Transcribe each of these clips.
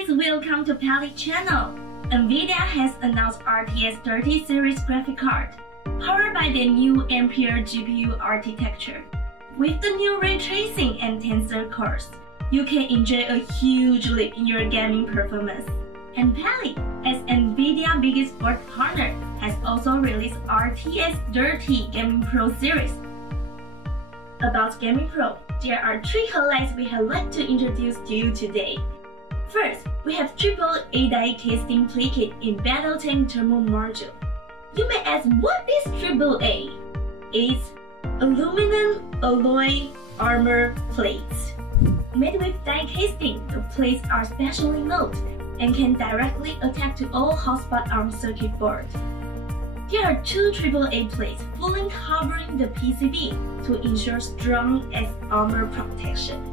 guys, welcome to Pally channel. NVIDIA has announced RTX 30 series graphic card, powered by the new Ampere GPU architecture. With the new ray tracing and tensor cores, you can enjoy a huge leap in your gaming performance. And Pally, as NVIDIA's biggest board partner, has also released RTX 30 Gaming Pro series. About Gaming Pro, there are 3 highlights we would like to introduce to you today. First, we have AAA die casting plated in Battletech thermal module. You may ask, what is AAA? It's aluminum alloy armor plates. Made with die casting, the plates are specially molded and can directly attach to all hotspot ARM circuit board. There are 2 AAA plates fully covering the PCB to ensure strong as armor protection.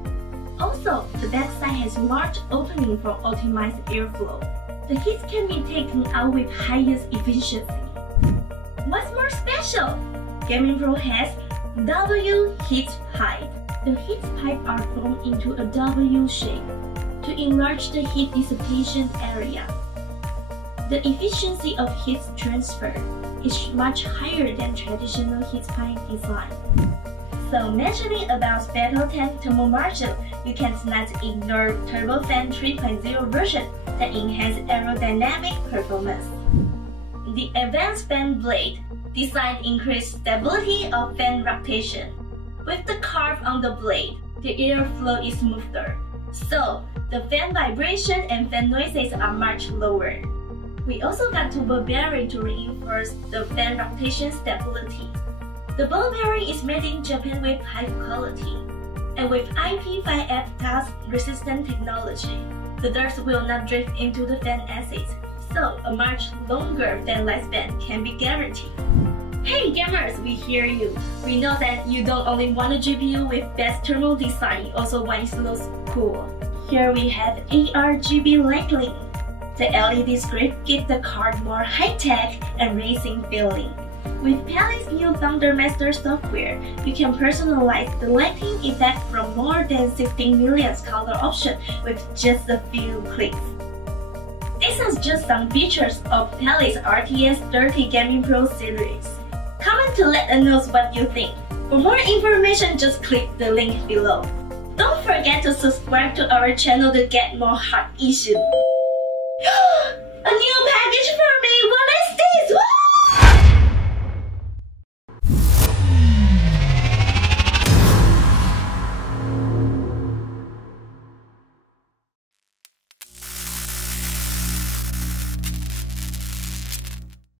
Also, the backside has large opening for optimized airflow. The heat can be taken out with highest efficiency. What's more special? Gaming Pro has W heat pipe. The heat pipes are formed into a W shape to enlarge the heat dissipation area. The efficiency of heat transfer is much higher than traditional heat pipe design. So mentioning about Battletech thermal module, you cannot ignore Turbofan 3.0 version that enhances aerodynamic performance. The advanced fan blade design increases stability of fan rotation. With the curve on the blade, the airflow is smoother, so the fan vibration and fan noises are much lower. We also got two ball bearing to reinforce the fan rotation stability. The ball bearing is made in Japan with high quality, and with IP5F dust resistant technology, the dust will not drift into the fan assets, so a much longer fan lifespan can be guaranteed. Hey gamers, we hear you. We know that you don't only want a GPU with best thermal design, you also want it to look cool. Here we have ARGB lighting. The LED script gives the card more high-tech and racing feeling. With Pally's new Thundermaster software, you can personalize the lighting effect from more than 16 million color options with just a few clicks. These are just some features of Pally's RTX 30 Gaming Pro series. Comment to let us know what you think. For more information, just click the link below. Don't forget to subscribe to our channel to get more hot issues.